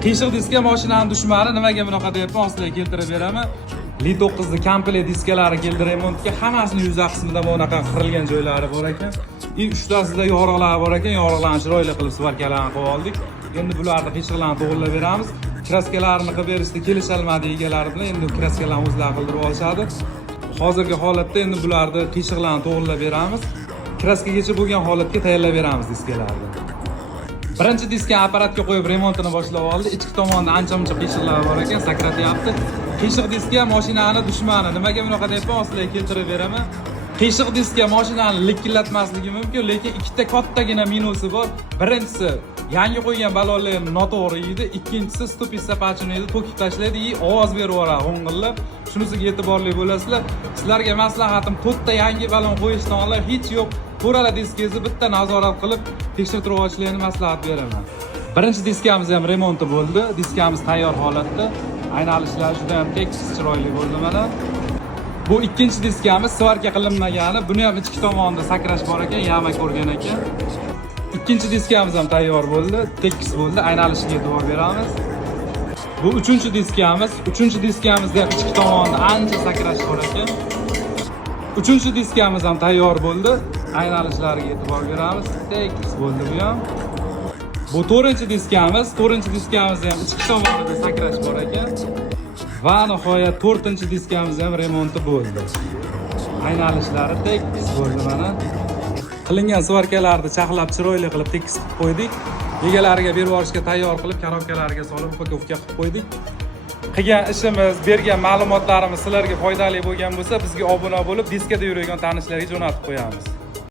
Qiyshiq diska mashinaning dushmani, nimaga bunaqa deyapman, sizlarga keltirib beraman. Li 9 ni komplet diskalari keldi remontga, hammasini yuza qismida bunaqa qirilgan joylari bor ekan. Uchtasida yorug'lar bor ekan, yorug'larni chiroyli qilib svarkalarni qo'yib oldik. Endi bularni qiyshiqlarni to'g'rilab beramiz. Kraskalarni qilib berishda kelishalmadi egalari bilan, endi kraskalarni o'zlari qildirib olishadi. Hozirgi holatda endi bularni qiyshiqlarni to'g'rilab beramiz. Kraskagacha bo'lgan holatga tayyorlab beramiz diskalarni. Birinchi diska apparatga qo'yib remontini boshlab oldi. Ichki tomonda ancha-muncha qiyshiqlar bor ekan, sakratyapti. Qiyshiq diska mashinani dushmani. Nimaga bunaqa deyapman, sizlarga keltirib beraman. Qiyshiq diska mashinani likillatmasligi mumkin, lekin ikkita kattagina minusi bor. Birinchisi, yangi qo'ygan balonlarni noto'g'ri yeydi, ikkinchisi stupis sapachini to'kib tashlaydi, ovoz berib yuboradi g'ing'illab. Shunisiga e'tiborli bo'lasizlar. Sizlarga maslahatim, to'rtta yangi balon qo'yishdan oldin hech yo'q, to'rala diskangizni bitta nazorat qilib tekshirib olishlarni maslahat beraman. Birinchi diskamiz ham remonti bo'ldi. Diskamiz tayyor holatda. Aynalishlar juda ham tekis, chiroyli bo'ldi mana. Bu ikkinchi diskamiz svarka qilinmagani, buni ham ichki tomonida sakrash bor ekan, yama ko'rgan ekan. Ikkinchi diskamiz ham tayyor bo'ldi, tekis bo'ldi, aynalishiga e'tibor beramiz. Bu uchinchi diskamiz. Uchinchi diskamizda ham ichki tomonida ancha sakrash bor ekan. Uchinchi diskamiz ham tayyor bo'ldi, aynalishlariga e'tibor beramiz. Tekis bo'ldi bu ham. Bu to'rtinchi diskamiz. To'rtinchi diskamizda ham ichki tomonida sakrash bor ekan. Va nihoyat to'rtinchi diskamiz ham remonti bo'ldi. Aynalishlari tekis bo'ldi mana. Qilingan svarkalarni chaqlab chiroyli qilib tekis qilib qo'ydik. Egalariga berib yuborishga tayyor qilib, karobkalarga solib upakovka qilib qo'ydik. Qilgan ishimiz, bergan ma'lumotlarimiz sizlarga foydali bo'lgan bo'lsa, bizga obuna bo'lib, diskada yuradigan tanishlarga jo'natib qo'yamiz.